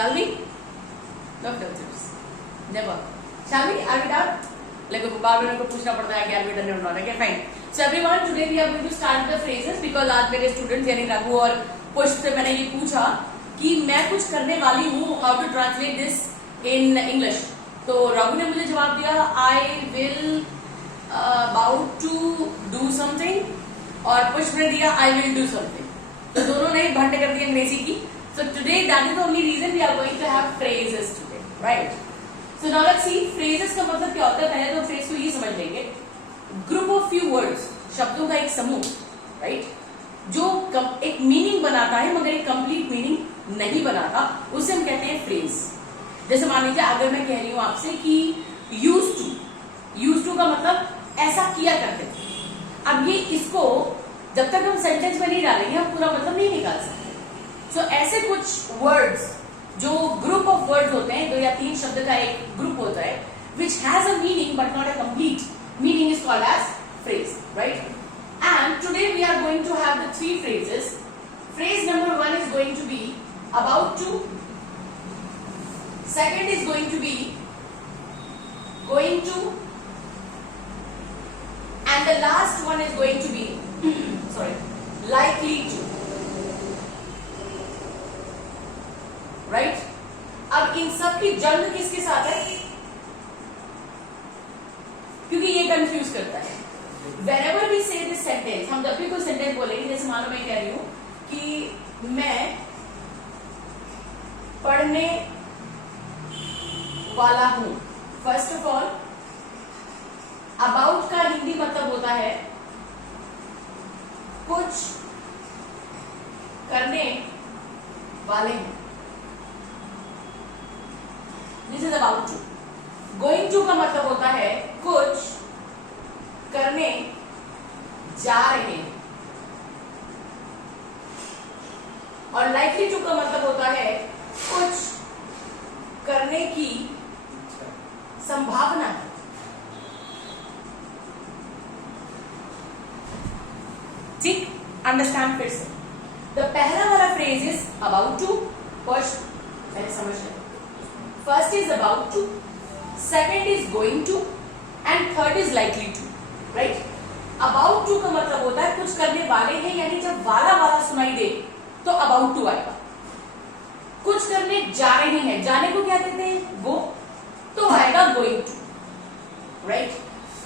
Shall we? No filters. Never. Shall we? Are we done? Like बार बार को पूछना पड़ता है कि are we done or not? Okay, fine. So everyone, today we are going to start the phrases because आज मेरे students यानी रघु और पुष्प से मैंने ये पूछा कि मैं कुछ करने वाली हूँ, how to translate this in English. तो रघु ने मुझे जवाब दिया I will about to do something और पुष्प ने दिया I will do something. तो दोनों ने भंड कर दिया अंग्रेजी की. So today that is the only reason we are going to have phrases today, right? So now let's see phrases का मतलब क्या होता है. पहले तो phrase को ये समझ लेंगे. Group of few words, शब्दों का एक समूह, right? जो एक मीनिंग बनाता है मगर एक कंप्लीट मीनिंग नहीं बनाता, उसे हम कहते हैं फ्रेज. जैसे मान लीजिए अगर मैं कह रही हूं आपसे कि यूज टू का मतलब ऐसा किया करते थे. अब ये इसको जब तक हम सेंटेंस में नहीं डालेंगे हम पूरा मतलब नहीं निकाल सकते. सो ऐसे कुछ वर्ड्स जो ग्रुप ऑफ वर्ड्स होते हैं, 2 या 3 शब्द का एक ग्रुप होता है, which has a meaning but not a complete meaning, is called as phrase, right? And today we are going to have the 3 phrases. Phrase number 1 is going to be about to. Second is going to be going to. And the last one is going to be sorry, likely to. Right? अब इन सब की जंग किसके साथ है? क्योंकि ये confuse करता है. Whenever we say this sentence, हम जब भी कोई सेंटेंस बोलेंगे, जैसे मानो मैं कह रही हूं कि मैं पढ़ने वाला हूं. फर्स्ट ऑफ ऑल अबाउट का हिंदी मतलब होता है कुछ करने वाले हैं. This is about to. Going to का मतलब होता है कुछ करने जा रहे हैं. और लाइकली टू का मतलब होता है कुछ करने की संभावना है. ठीक, अंडरस्टैंड फिर से. तो पहला वाला phrase is about to. First पहले समझ लें. First is about to, second is going to and third is likely to. Right? About to का मतलब होता है कुछ करने वाले हैं, यानी जब वाला वाला सुनाई दे तो अबाउट टू आएगा. कुछ करने जा रहे हैं, जाने को क्या कहते हैं? गो. तो आएगा गोइंग टू. राइट?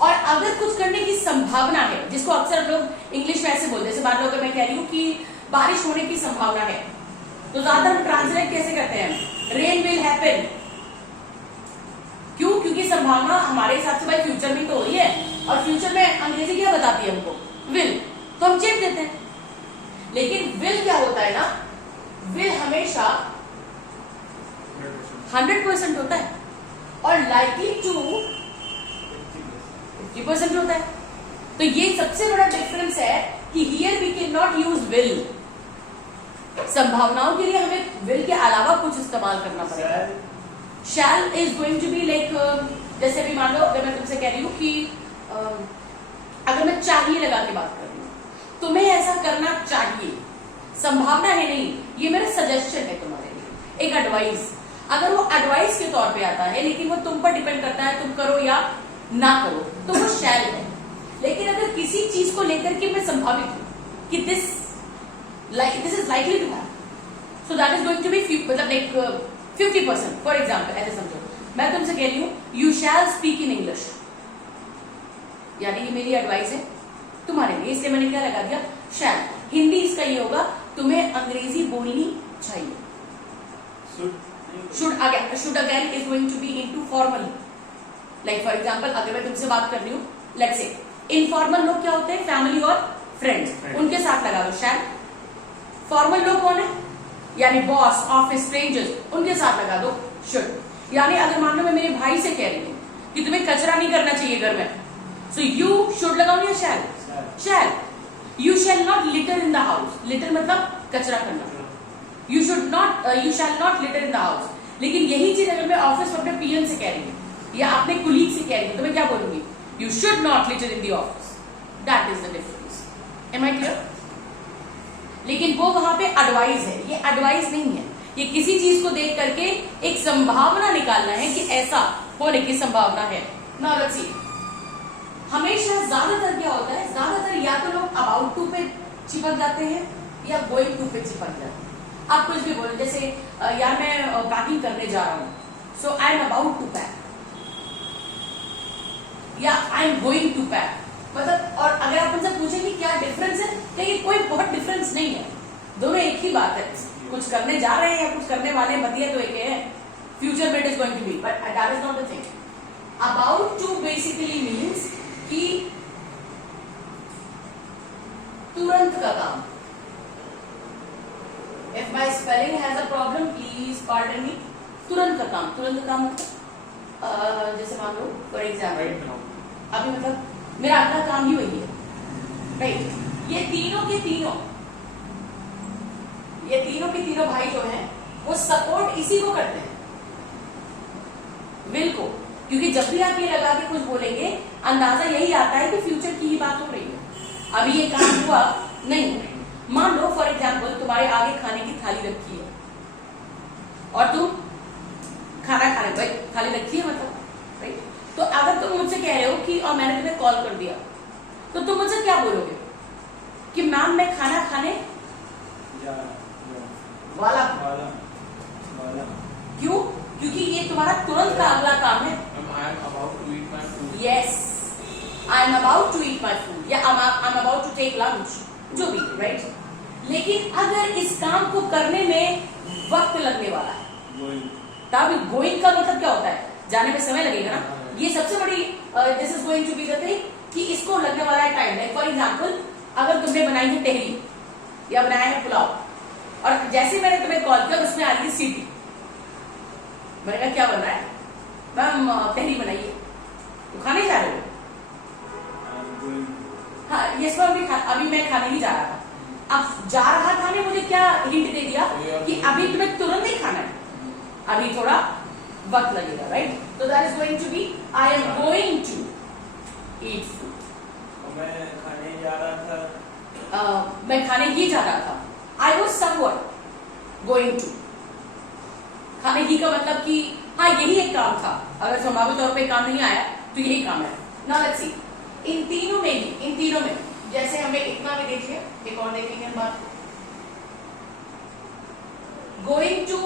और अगर कुछ करने की संभावना है, जिसको अक्सर लोग इंग्लिश में ऐसे बोलते हैं, जैसे मान लो अगर मैं कह रही हूं कि बारिश होने की संभावना है, तो ज्यादातर हम ट्रांसलेट कैसे करते हैं? Rain will happen. क्यों? क्योंकि संभावना हमारे हिसाब से भाई फ्यूचर में तो हो रही है, और फ्यूचर में अंग्रेजी क्या बताती है हमको? विल. तो हम चेंज देते हैं. लेकिन विल क्या होता है ना, विल हमेशा 100% होता है और लाइकली टू 50% होता है. तो ये सबसे बड़ा डिफरेंस है कि here we can not use will. संभावनाओं के लिए हमें विल के अलावा कुछ इस्तेमाल करना पड़ेगा. Shall is going to be like, जैसे भी मान लो अगर मैं तुमसे कह रही हूं कि अगर मैं चाहिए लगा के बात कर रही हूं, तुम्हें ऐसा करना चाहिए, संभावना है नहीं, ये मेरा सजेशन है तुम्हारे लिए, एक एडवाइस. अगर वो एडवाइस के तौर पे आता है लेकिन वो तुम पर डिपेंड करता है, तुम करो या ना करो, तो वो शैल है. लेकिन अगर किसी चीज को लेकर के मैं संभावित हूं कि this is likely to happen, so that is going to be मतलब लाइक 50%. फॉर एग्जाम्पल ऐसे समझो, मैं तुमसे कह रही हूं you shall speak in English, यानी ये मेरी एडवाइस है तुम्हारे लिए, इसलिए मैंने क्या लगा दिया? शैल. हिंदी इसका ये होगा तुम्हें अंग्रेजी बोलनी चाहिए. Should again is going to be into formal. Like for example अगर मैं तुमसे बात कर रही हूँ, लेट्स से इनफॉर्मल लोग क्या होते हैं? फैमिली और फ्रेंड्स, उनके साथ लगा दो शैल. फॉर्मल लोग कौन है? यानी बॉस, ऑफिस, स्ट्रेंजर्स, उनके साथ लगा दो शुड. यानी अगर मान लो मैं मेरे भाई से कह रही हूँ कि तुम्हें कचरा नहीं करना चाहिए घर में, सो यू शुड लगाओ या shall? Shall. You shall not litter in the house. Litter मतलब कचरा करना. You shall not litter in the house. लेकिन यही चीज अगर मैं ऑफिस में अपने पीएन से कह रही हूँ या अपने कुलीग से कह रही हूँ, तो मैं क्या बोलूंगी? You should not litter in the office. That is the difference. Am I clear? लेकिन वो वहां पे एडवाइस है, ये एडवाइस नहीं है. ये किसी चीज को देख करके एक संभावना निकालना है कि ऐसा होने की संभावना है। नाउ लेट्स सी, हमेशा ज्यादातर क्या होता है, ज्यादातर या तो लोग अबाउट टू पे चिपक जाते हैं या गोइंग टू पे चिपक जाते हैं। आप कुछ भी बोले, जैसे यार मैं पैकिंग करने जा रहा हूं, so I am about to pack या I am going to pack, मतलब। और अगर आप उनसे पूछें कि क्या डिफरेंस है, कहीं कोई बहुत डिफरेंस नहीं है, दोनों एक ही बात है। कुछ करने जा रहे हैं या कुछ करने वाले, बतिया तो एक है, फ्यूचर में it is going to be, but that is not the thing. About to basically means कि तुरंत का काम। If my spelling has a problem, please pardon me. तुरंत का काम, तुरंत का काम मतलब जैसे मान लो फॉर एग्जाम्पल अभी मतलब मेरा अगला काम ही वही है, राइट। ये तीनों के तीनों भाई जो हैं वो सपोर्ट इसी को करते हैं, विल को, क्योंकि जब भी आप ये लगा के कुछ बोलेंगे अंदाजा यही आता है कि फ्यूचर की ही बात हो रही है। अभी ये काम हुआ नहीं, मान लो फॉर एग्जाम्पल तुम्हारे आगे खाने की थाली रखी है और तुम खाना खाने, भाई थाली रखी है मतलब, राइट। तो अगर तुम मुझसे कह रहे हो कि और मैंने तुम्हें कॉल कर दिया, तो तुम मुझसे क्या बोलोगे कि मैम मैं खाना खाने वाला। क्यों? क्योंकि ये तुम्हारा तुरंत का अगला काम है। Yes, I am about to eat my food या I am about to take lunch, जो भी, राइट। लेकिन अगर इस काम को करने में वक्त लगने वाला है, तब गोइंग का मतलब क्या होता है, जाने में समय लगेगा ना। ये सबसे बड़ी this is going to be the thing कि इसको लगने वाला है टाइम। लाइक फॉर एग्जांपल अगर तुमने बनाई है तहरी या बनाया है पुलाव, और जैसे मैंने तुम्हें कॉल किया उसमें आ रही है सीटी, मैंने कहा क्या बन रहा है, मैम तहरी बनाइए, तो खाने जा रहे हो। हाँ, ये अभी मैं खाने ही जा रहा था। अब जा रहा था ने मुझे क्या हिंट दे दिया कि अभी तुम्हें तुरंत नहीं खाना है, अभी थोड़ा वक्त लगेगा, राइट। तो that is going to be I am going to eat food. मैं खाने जा रहा था, मैं खाने ही जा रहा था, I was somewhat going to. खाने ही का मतलब कि हाँ यही एक काम था, अगर संभावित तौर पे काम नहीं आया तो यही काम है। नाउ लेट्स सी, इन तीनों में जैसे हमने इतना भी देख लिया, एक और देखेंगे हम बात। Going to,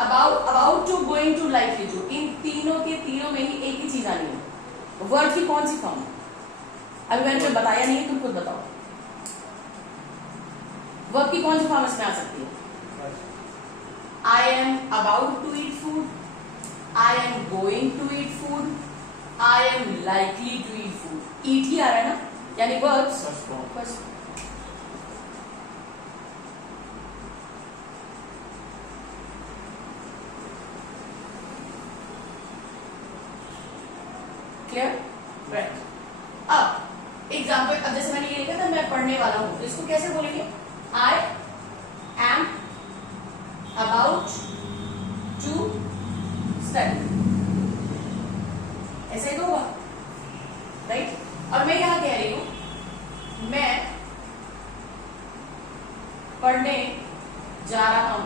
about to, going to, likely to, इन तीनों में ही एक ही चीज आनी है। वर्ड की कौन सी फॉर्म है अभी मैंने बताया नहीं है, तुम खुद बताओ। वर्ब की कौन सी फॉर्म इसमें आ सकती है? I am about to eat food, I am going to eat food, I am likely to eat food. Eat ही आ रहा है ना, यानी वर्ब्स फर्स्ट। क्लियर? राइट। अब एग्जाम्पल, अब जैसे मैंने ये लिखा था मैं पढ़ने वाला हूं, तो इसको कैसे बोलेंगे? I am about to study, ऐसे ही तो होगा, राइट। और मैं यहां कह रही हूं मैं पढ़ने जा रहा हूं,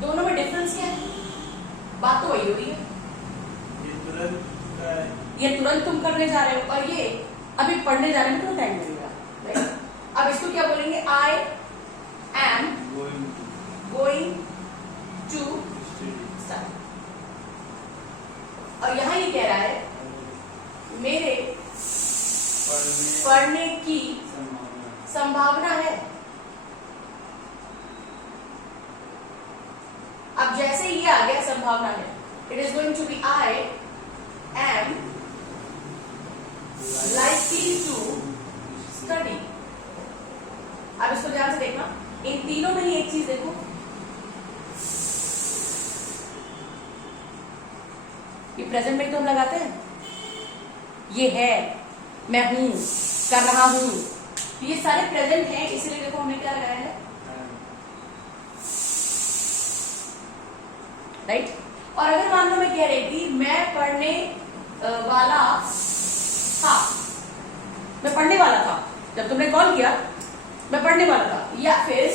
दोनों में डिफरेंस क्या है? बात तो वही हो रही है, ये तुरंत तुम करने जा रहे हो और ये अभी पढ़ने जाने में तो टाइम लगेगा, राइट। अब इसको क्या बोलेंगे? I am going to study. और यहां ये कह रहा है मेरे पढ़ने की संभावना है। अब जैसे ये आ गया संभावना है, it is going to be I am likely to study। अब इसको ध्यान से देखना, इन तीनों में ही एक चीज देखो, ये प्रेजेंट में तो हम लगाते हैं, ये है, मैं हूं, कर रहा हूं, ये सारे प्रेजेंट हैं, इसलिए देखो हमने क्या लगाया है, राइट। और अगर मान लो मैं कह रही थी मैं पढ़ने वाला था, मैं पढ़ने वाला था, जब तुमने कॉल किया मैं पढ़ने वाला था, या फिर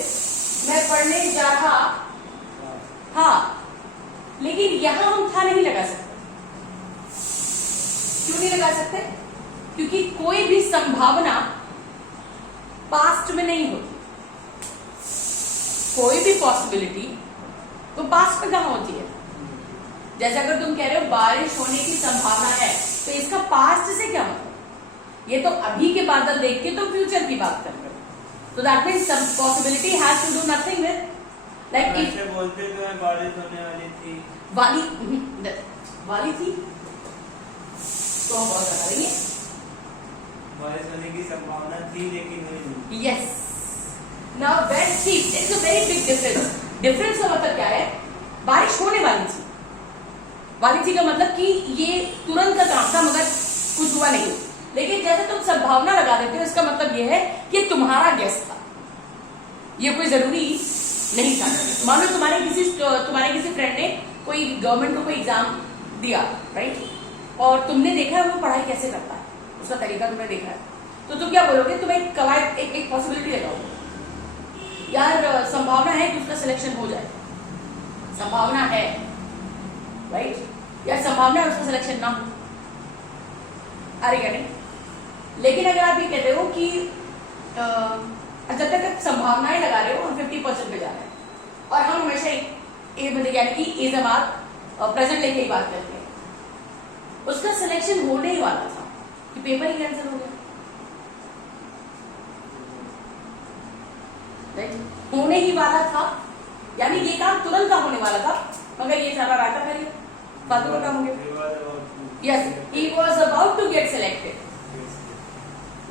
मैं पढ़ने जा रहा था, लेकिन यहां हम था नहीं लगा सकते। क्यों नहीं लगा सकते? क्योंकि कोई भी संभावना पास्ट में नहीं होती। कोई भी पॉसिबिलिटी तो पास्ट में कहां होती है? जैसे अगर तुम कह रहे हो बारिश होने की संभावना है, तो इसका पास्ट से क्या मतलब? ये तो अभी के बादल देख के तुम फ्यूचर की बात कर रहे हो। तो that means some possibility has to do nothing with like ऐसे बोलते तो है बारिश होने वाली थी। वाली थी तो हम बहुत बता देंगे बारिश होने की संभावना थी लेकिन हुई नहीं। Yes. Now very cheap, it's a very big difference. Difference का मतलब क्या है? बारिश होने वाली थी, वाली थी का मतलब कि ये तुरंत का काम था मगर कुछ हुआ नहीं। लेकिन जैसे तुम संभावना लगा देते हो, इसका मतलब ये है कि तुम्हारा गेस था, ये कोई जरूरी नहीं था। मान लो तुम्हारे किसी फ्रेंड ने कोई गवर्नमेंट को कोई एग्जाम दिया, राइट, और तुमने देखा है वो पढ़ाई कैसे करता है, उसका तरीका तुमने देखा है, तो तुम क्या बोलोगे? तुम एक कवायद एक पॉसिबिलिटी लगाओगे, यार संभावना है कि उसका सिलेक्शन हो जाए, संभावना है, राइट, या संभावना है उसका सिलेक्शन ना हो। अरे क्या नहीं? लेकिन अगर आप ये कहते हो कि जब तक आप संभावनाएं लगा रहे हो, हम 50% पे जा रहे हैं, और हम हमेशा यानी कि इज अ बात प्रेजेंट लेके ही बात करते हैं, उसका सिलेक्शन होने ही वाला था कि पेपर ही कैंसिल हो गया, राइट, होने ही वाला था, यानी ये काम तुरंत का होने वाला था, मगर ये सारा रायता फैल गया, फालतू का काम हो गया। Yes, he was about to get selected,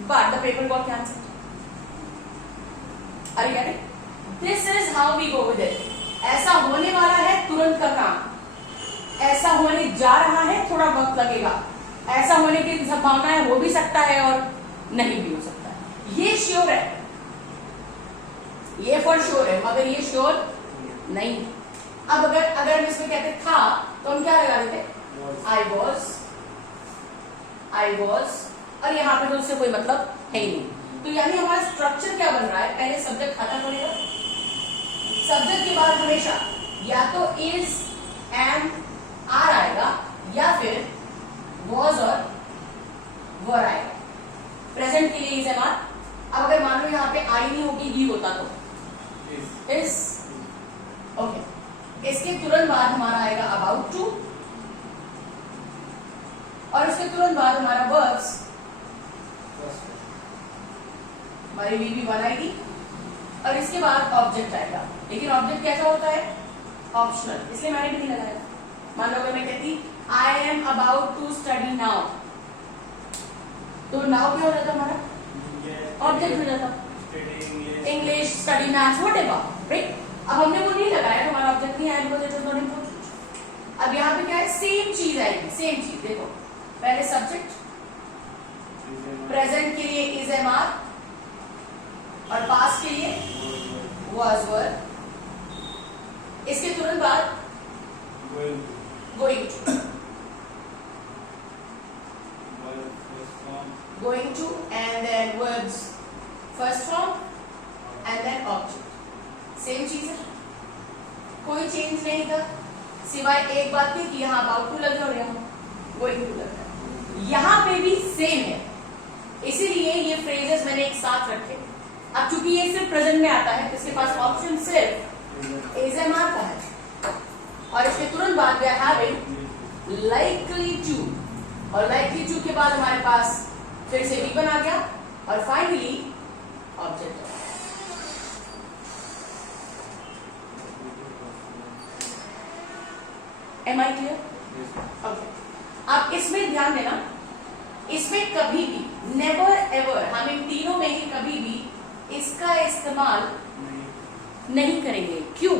but the paper got cancelled. Are you getting? This is how we go with it. ऐसा होने वाला है, तुरंत का काम, ऐसा होने जा रहा है, थोड़ा वक्त लगेगा, ऐसा होने की संभावना है, हो भी सकता है और नहीं भी हो सकता है। ये श्योर है, ये फॉर श्योर है, मगर ये श्योर नहीं। अब अगर हम इसमें कहते था तो हम क्या लगा देते? आई वॉज, और यहाँ पे तो उससे कोई मतलब है ही नहीं। तो यानी हमारा स्ट्रक्चर क्या बन रहा है? पहले सब्जेक्ट आता पड़ेगा, सब्जेक्ट के बाद हमेशा या तो इज, एम, आर आएगा, या फिर वॉज और वर आएगा। प्रेजेंट के लिए इज, एम, आर। अब अगर मान लो यहाँ पे आई नहीं होगी, ही होता तो इज, ओके। इसके तुरंत बाद हमारा आएगा अबाउट टू, और इसके तुरंत बाद हमारा वर्ब्स, हमारी वी भी वन आएगी, और इसके बाद ऑब्जेक्ट आएगा। लेकिन ऑब्जेक्ट कैसा होता है? ऑप्शनल, इसलिए मैंने भी नहीं लगाया। मान लो अगर मैं कहती I am about to study now, तो नाउ क्या हो जाता हमारा? ऑब्जेक्ट हो जाता, English, study maths, whatever, right. अब हमने वो नहीं लगाया तो हमारा ऑब्जेक्ट नहीं आया, because it was not important. अब यहाँ पे क्या है? सेम चीज आएगी, सेम चीज। देखो, पहले सब्जेक्ट, प्रेजेंट के लिए इज, एम, आर, और पास्ट के लिए वाज, वर। इसके तुरंत बाद going to, and then verbs first form, and then object. Same चीज है, कोई चेंज नहीं था, सिवाय एक बात की कि यहाँ अबाउट टू लग रहा है और यहाँ गोइंग टू लग रहा है। यहाँ पे भी सेम है, इसीलिए ये फ्रेजेस मैंने एक साथ रखे। अब चूंकि ये सिर्फ प्रेजेंट में आता है, तो इसके पास ऑप्शन सिर्फ इज, एम, आर का है, और इसके तुरंत बाद we are having likely to, और लाइकली टू के बाद हमारे पास फिर से वी आ गया, और finally object. Am I clear? Okay. आप इसमें ध्यान देना, इसमें कभी भी नेवर एवर हम इन तीनों में ही कभी भी इसका इस्तेमाल नहीं करेंगे। क्यों?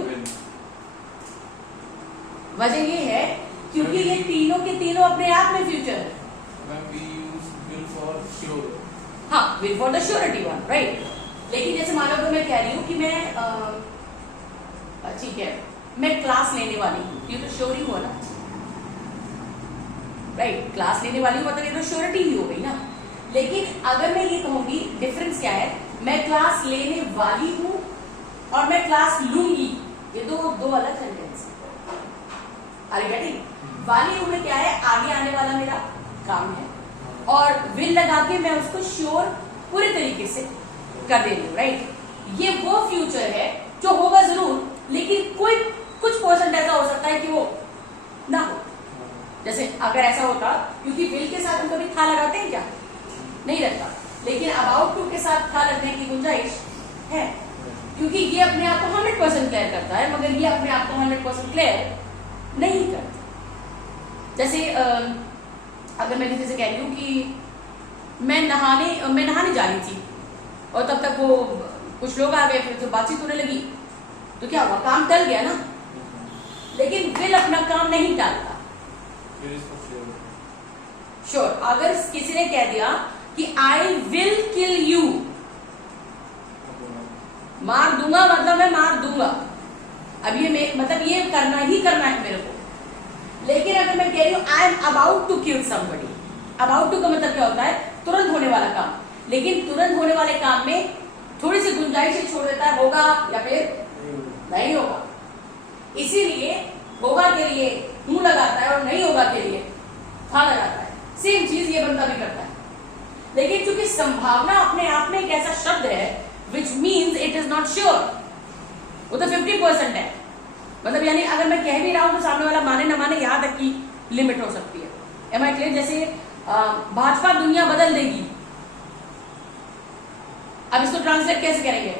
वजह ये है क्योंकि ये तीनों के तीनों अपने आप में फ्यूचर है। हाँ, will for the surety one, right. लेकिन जैसे मान लो तो मैं कह रही हूँ कि मैं ठीक है, मैं क्लास लेने वाली हूँ, ये तो श्योर ही हुआ ना, राइट। क्लास लेने वाली हूँ मतलब ये तो श्योरिटी ही हो गई ना। लेकिन अगर मैं ये कहूंगी, डिफरेंस क्या है? मैं क्लास लेने वाली हूँ और मैं क्लास लूंगी, ये दो अलग सेंटेंस। Are you getting? वाली हूं में क्या है, आगे आने वाला मेरा काम है, और विल लगा के मैं उसको श्योर पूरे तरीके से कर दे रही हूँ, राइट? ये वो फ्यूचर है जो होगा जरूर, लेकिन कोई कुछ परसेंट ऐसा हो सकता है कि वो ना हो। जैसे अगर ऐसा होता, क्योंकि विल के साथ हम कभी था लगाते हैं क्या? नहीं लगता, लेकिन अबाउट टू के साथ था लगने की गुंजाइश है, क्योंकि ये अपने आप को 100% क्लियर करता है, मगर ये अपने आप को 100% क्लियर नहीं करता। जैसे अगर मैं किसी से कह रही हूँ कि मैं नहाने जा रही थी, और तब तक वो कुछ लोग आ गए, फिर तो बातचीत होने लगी, तो क्या हुआ? काम टल गया ना। लेकिन विल अपना काम नहीं टालता। श्योर, अगर किसी ने कह दिया कि आई विल किल यू, मार दूंगा मतलब मैं मार दूंगा, अब ये मतलब ये करना ही करना है मेरे को। लेकिन अगर मैं कह रही हूं I am about to kill somebody, about to का मतलब क्या होता है? तुरंत होने वाला काम। लेकिन तुरंत होने वाले काम में थोड़ी सी गुंजाइश छोड़ देता है, होगा या फिर नहीं होगा। इसीलिए होगा के लिए हूं लगाता है और नहीं होगा के लिए था लगाता है। सेम चीज ये बंदा भी करता है, लेकिन चूंकि संभावना अपने आप में एक ऐसा शब्द है which means it is not sure, वो तो 50% है। मतलब यानी अगर मैं कह भी रहा हूं तो सामने वाला माने न माने, यहां तक की लिमिट हो सकती है। Am I clear? जैसे भाजपा दुनिया बदल देगी, अब इसको ट्रांसलेट कैसे करेंगे?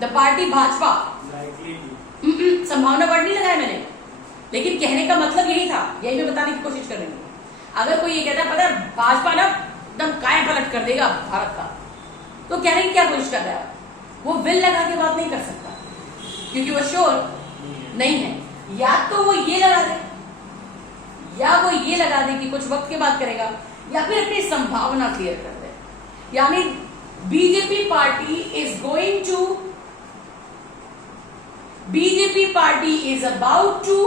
द पार्टी भाजपा, संभावना वर्ड नहीं लगाया मैंने, लेकिन कहने का मतलब यही था, यही मैं बताने की कोशिश कर रही हूँ। अगर कोई ये कहता है पता है भाजपा ना एकदम काया पलट कर देगा भारत का, तो कहने की क्या कोशिश कर रहा है? वो विल लगा के बात नहीं कर सकता, क्योंकि वो श्योर नहीं है। या तो वो ये लगा दे, या वो ये लगा दे कि कुछ वक्त के बाद करेगा, या फिर अपनी संभावना क्लियर कर दे। यानी BJP party is going to, BJP party is about to,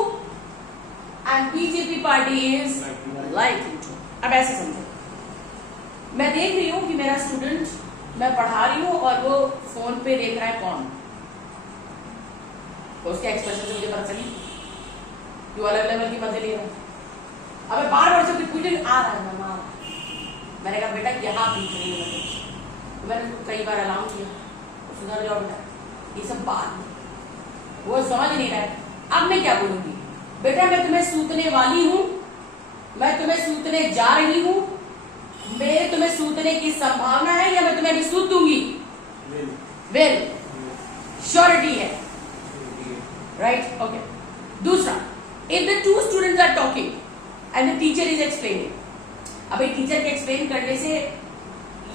and BJP party is likely to. अब ऐसे समझो, मैं देख रही हूं कि मेरा स्टूडेंट, मैं पढ़ा रही हूं और वो फोन पे देख रहा है कौन, तो उसके एक्सप्रेशन से मुझे पता चली कि वो अलग लेवल की मजे ले रहा है। अब मैं बार बार से पूछे आ रहा है मामा, मैंने कहा बेटा यहाँ पूछ रही हूँ, तो मैंने उसको कई बार अलाउ किया, तो सुधर जाओ बेटा, ये सब बात नहीं, वो समझ नहीं रहा है। अब मैं क्या बोलूंगी? बेटा मैं तुम्हें सूतने वाली हूं, मैं तुम्हें सूतने जा रही हूं, मेरे तुम्हें सूतने की संभावना है, या मैं तुम्हें अभी सूत दूंगी? विल, श्योरिटी है, राइट? ओके। दूसरा, if the two students are talking and the teacher is explaining, अब एक टीचर के एक्सप्लेन करने से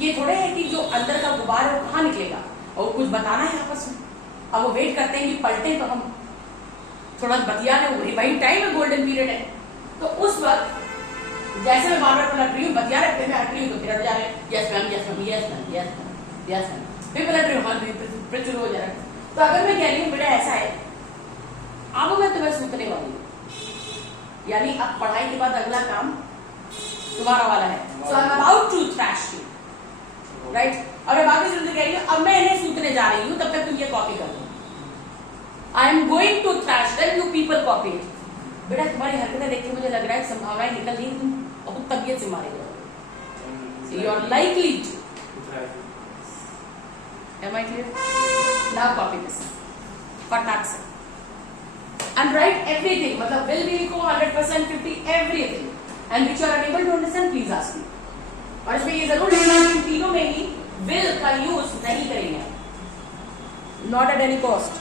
ये थोड़े है कि जो अंदर का गुबार है वो कहाँ निकलेगा, और कुछ बताना है आपस में। अब वो वेट करते हैं कि पलटे तो हम थोड़ा बतिया लें, वही टाइम है, गोल्डन पीरियड है। तो उस वक्त जैसे मैं बार बार पलट रही हूँ, बतिया रहे, मैं हट रही हूँ तो फिर हट जा रहे हैं, yes ma'am, yes ma'am, yes ma'am, yes ma'am, yes ma'am, फिर पलट रही हूँ, फिर शुरू हो जा रहा है। तो अगर मैं कह रही हूँ बेटा ऐसा है, अब मैं तुम्हें सूतने वाली हूँ, यानी अब पढ़ाई के बाद अगला काम तुम्हारा वाला है। So I am about to thrash you, right? और मैं बाकी सुनते कह रही हूँ अब मैं इन्हें सूतने जा रही हूँ, तब तक तुम ये कॉपी कर दो। I am going to thrash them, you people copy it. बेटा तुम्हारी हरकतें देख के मुझे लग रहा है संभावनाएं निकल रही, तुम बहुत तबीयत से मारे गए, you are likely to. Am I clear? Now copy this फटाक से and write everything, मतलब will be लिखो 100%, 50, everything, and which you are unable to understand please ask me। और इसमें ये जरूर लिखना कि इन तीनों में ही will का यूज नहीं करेंगे, not at any cost।